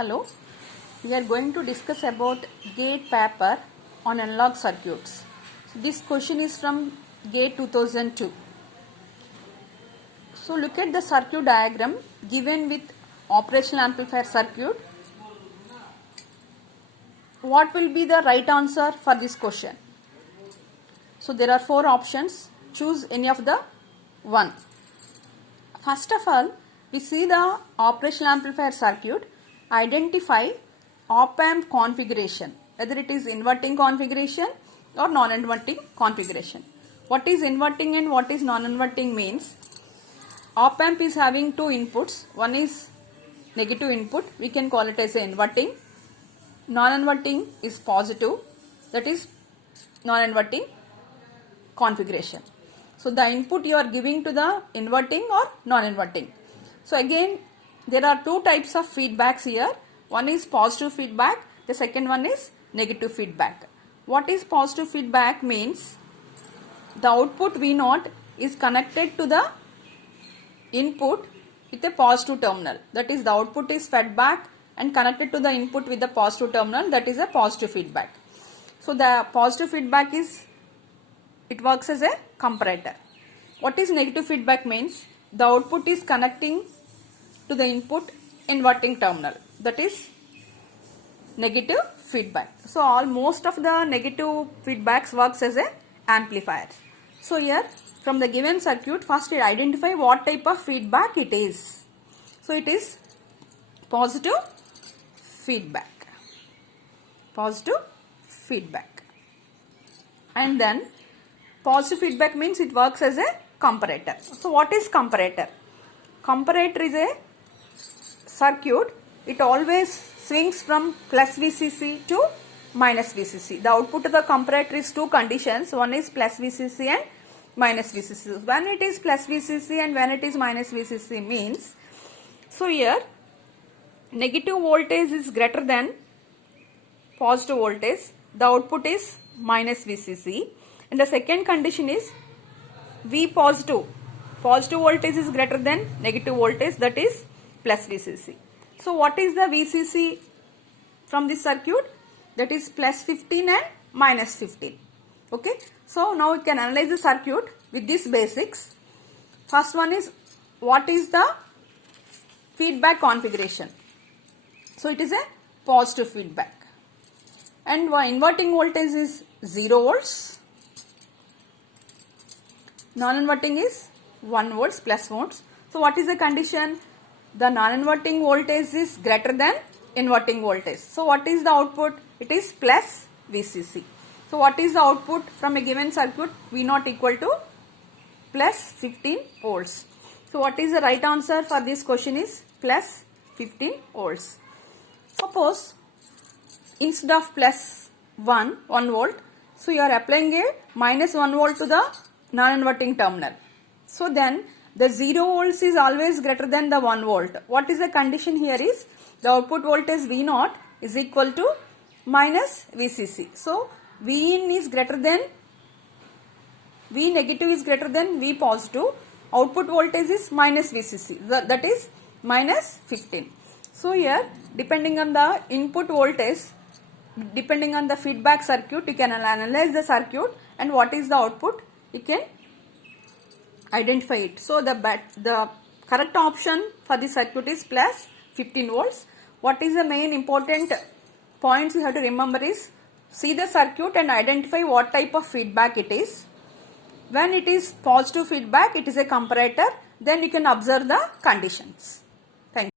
Hello, we are going to discuss about GATE paper on analog circuits. So this question is from GATE 2002. So look at the circuit diagram given with operational amplifier circuit. What will be the right answer for this question? So there are four options. Choose any of the one. First of all, we see the operational amplifier circuit. Identify op-amp configuration, whether it is inverting configuration or non-inverting configuration. What is inverting and what is non-inverting means? Op-amp is having two inputs. One is negative input, we can call it as inverting. Non-inverting is positive, that is non-inverting configuration. So the input you are giving to the inverting or non-inverting. So again, there are two types of feedbacks here. One is positive feedback, the second one is negative feedback. What is positive feedback means? The output V0 is connected to the input with a positive terminal. That is, the output is fed back and connected to the input with the positive terminal. That is a positive feedback. So the positive feedback is, it works as a comparator. What is negative feedback means? The output is connecting to the input inverting terminal. That is negative feedback. So most of the negative feedbacks works as a amplifier. So here from the given circuit, first it identify what type of feedback it is. So it is positive feedback. Positive feedback. And then positive feedback means it works as a comparator. So what is comparator? Comparator is a circuit. It always swings from plus VCC to minus VCC. The output of the comparator is two conditions. One is plus VCC and minus VCC. When it is plus VCC and when it is minus VCC means, so here negative voltage is greater than positive voltage. The output is minus VCC. And the second condition is V positive. Positive voltage is greater than negative voltage, that is plus VCC. So what is the VCC from this circuit? That is plus 15 and minus 15. Okay. So now we can analyze the circuit with these basics. First one is, what is the feedback configuration? So it is a positive feedback. And inverting voltage is 0 volts. Non-inverting is 1 volts plus volts. So what is the condition? The non-inverting voltage is greater than inverting voltage. So what is the output? It is plus VCC. So what is the output from a given circuit? V0 equal to plus 15 volts. So what is the right answer for this question is plus 15 volts. Suppose instead of plus 1 volt, so you are applying a minus 1 volt to the non-inverting terminal. So then the 0 volts is always greater than the 1 volt. What is the condition here is, the output voltage V0 is equal to minus VCC. So V in is greater than, V negative is greater than V positive. Output voltage is minus VCC. That is minus 15. So here, depending on the input voltage, depending on the feedback circuit, you can analyze the circuit and what is the output, you can identify it. So the correct option for the circuit is plus 15 volts. What is the main important points you have to remember is, see the circuit and identify what type of feedback it is. When it is positive feedback, it is a comparator. Then you can observe the conditions.